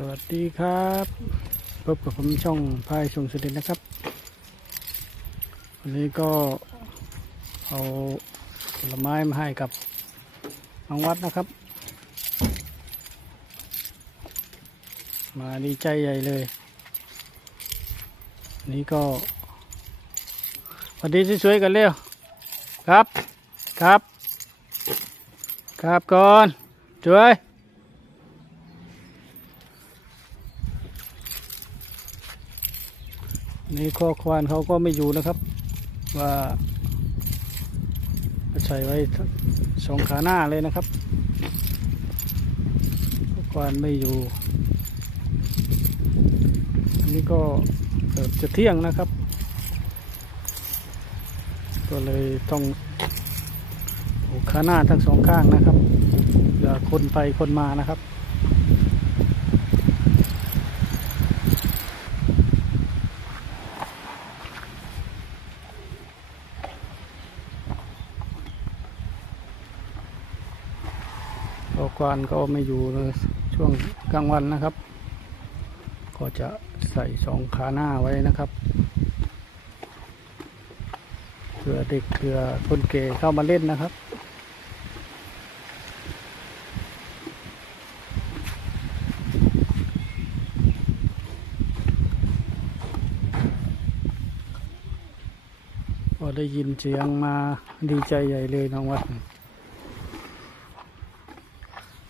สวัสดีครับพบกับผมช่องพายชงสุดินนะครับ วันนี้ก็เอาผลไม้มาให้กับน้องวัดนะครับ มาดีใจใหญ่เลย นี่ก็สวัสดีสวยๆกันเร็วครับ ครับ ครับก่อนช่วย นี่ข้อควานเขาก็ไม่อยู่นะครับ ว่าใส่ไว้สองขาหน้าเลยนะครับข้อควานไม่อยู่ อันนี้ก็เกือบจะเที่ยงนะครับ ก็เลยต้องขาหน้าทั้งสองข้างนะครับอย่าคนไปคนมานะครับ ก็ควานก็ไม่อยู่เลยช่วงกลางวันนะครับ ก็จะใส่สองขาหน้าไว้นะครับเผื่อเด็กเผื่อคนเก๋เข้ามาเล่นนะครับพอได้ยินเสียงมาดีใจใหญ่เลยน้องวัด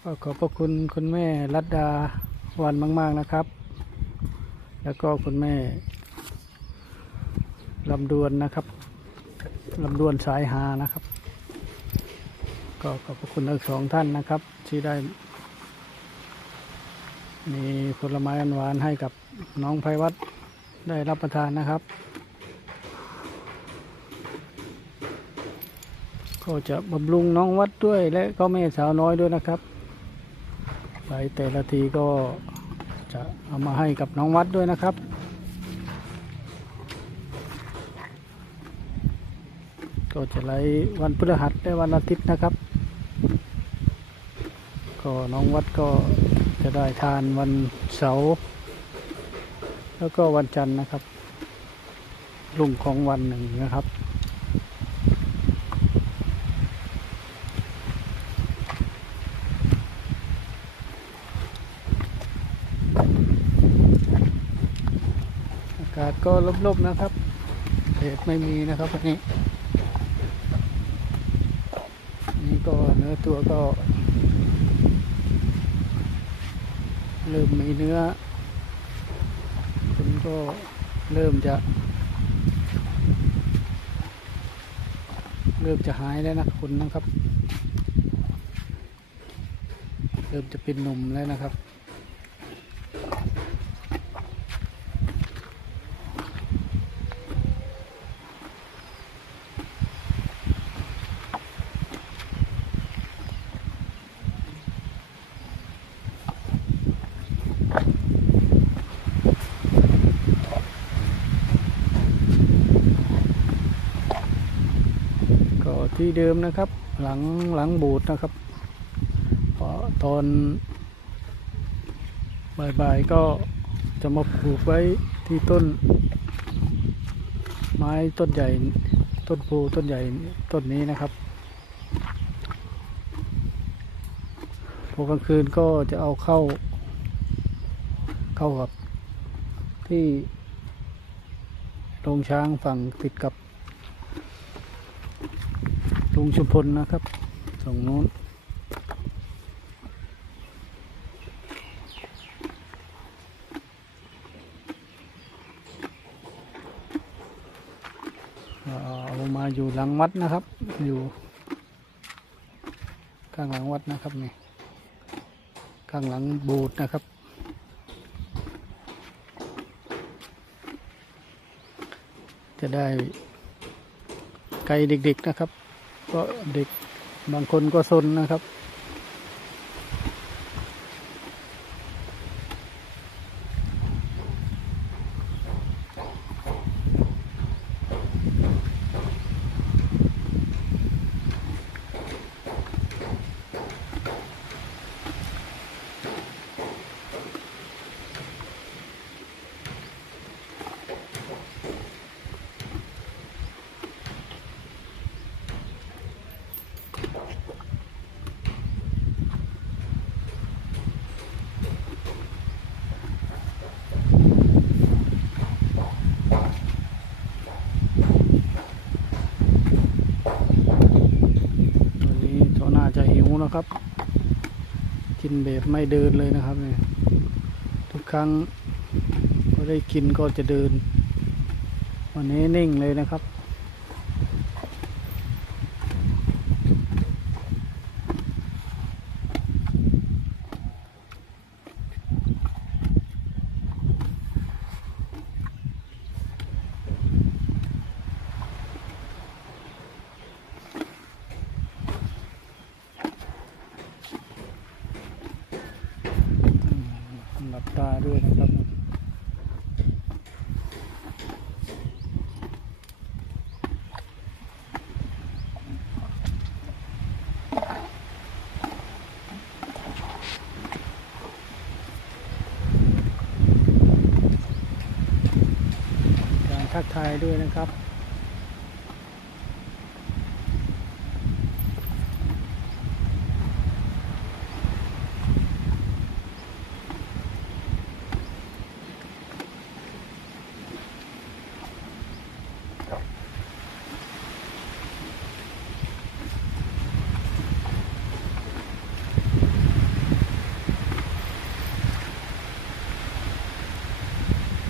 ก็ขอบพระคุณคุณแม่รัตดาวันมาก ๆนะครับ แล้วก็คุณแม่ลำดวนนะครับลำดวนสายหานะครับ ก็ขอบพระคุณทั้งสองท่านนะครับ ที่ได้ มีผลไม้อันหวานให้กับน้องไพวัตได้รับประทานนะครับ ก็จะบำรุงน้องวัดด้วยและก็แม่สาวน้อยด้วยนะครับ ไปแต่ละทีก็จะเอามาให้กับน้องวัดด้วยนะครับ ก็จะไล่วันพฤหัสและวันอาทิตย์นะครับ ก็น้องวัดก็จะได้ทานวันเสาร์แล้วก็วันจันทร์นะครับรุ่งของวันหนึ่งนะครับ อา ก็ลบๆนะครับเศษไม่มีนะครับวันนี้ นี่ก็เนื้อตัวก็ เริ่มมีเนื้อคุณก็เริ่มจะ เริ่มจะหายแล้วนะคุณนะครับ เริ่มจะเป็นหนุ่มแล้วนะครับ ก็ ที่เดิมนะครับ หลังหลังบูดนะครับพอตอนบ่ายๆก็จะมาปลูกไว้ที่ต้น ไม้ต้นใหญ่ต้นโพต้นใหญ่ต้นนี้นะครับพอกลางคืนก็จะเอาเข้า เข้ากับที่โรงช้างฝั่งติดกับ งชุมพลนะครับตรงนู้นเอามาอยู่หลังวัดนะครับ อยู่ข้างหลังวัดนะครับนี่ข้างหลังโบูดนะครับ จะได้ไกลเด็กๆนะครับ ก็เด็กบางคนก็ซนนะครับ นะครับ กินแบบไม่เดินเลยนะครับเนี่ยทุกครั้งก็ได้กินก็จะเดิน วันนี้นิ่งเลยนะครับ ยด้วยนะครับ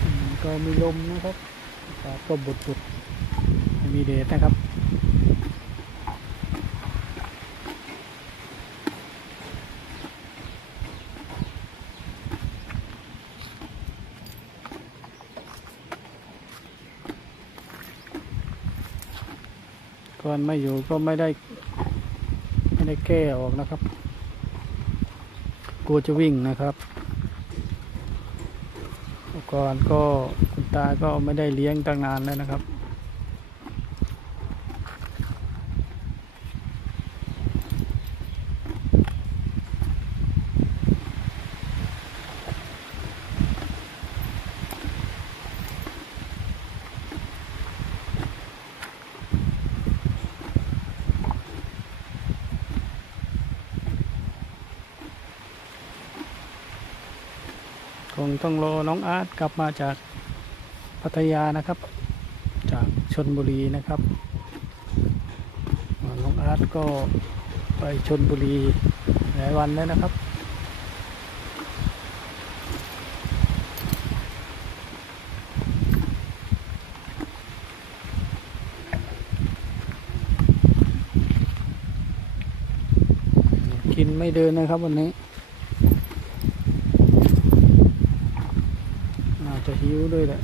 อืมก็มีลมนะครับ ก็บดบดๆไม่มีแดดนะครับ ก่อนไม่อยู่ก็ไม่ได้ ไม่ได้แก้ออกนะครับกลัวจะวิ่งนะครับ ก่อนก็คุณตาก็ไม่ได้เลี้ยงตั้งนานแล้วนะครับ งต้องรอน้องอาร์ตกลับมาจากพัทยานะครับ จากชนบุรีนะครับน้องอาร์ตก็ไปชนบุรีหลายวันแล้วนะครับกินไม่เดินนะครับวันนี้ น่า จะหิวด้วยแหละ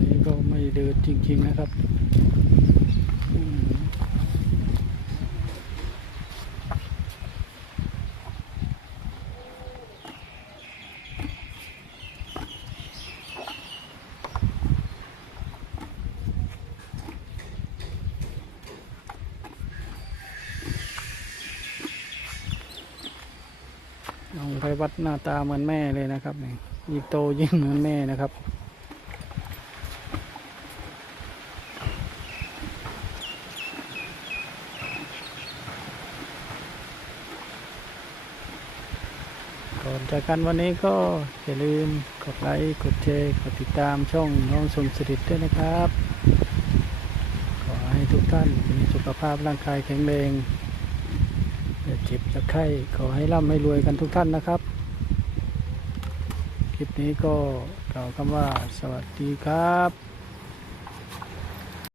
นี่ก็ไม่เดินจ ริง ๆ นะครับอืมน้องไพวัดหน้าตาเหมือนแม่เลยนะครับนี่ยิ่งโตยิ่งเหมือนแม่นะครับ จากกันวันนี้ก็อย่าลืมกดไลค์กดแชร์กดติดตามช่องน้องสมสดิด้วยนะครับ ขอให้ทุกท่านมีสุขภาพร่างกายแข็งแรงอย่าเจ็บจะไข้ขอให้ร่ำให้รวยกันทุกท่านนะครับ คลิปนี้ก็กล่าวคำว่าสวัสดีครับ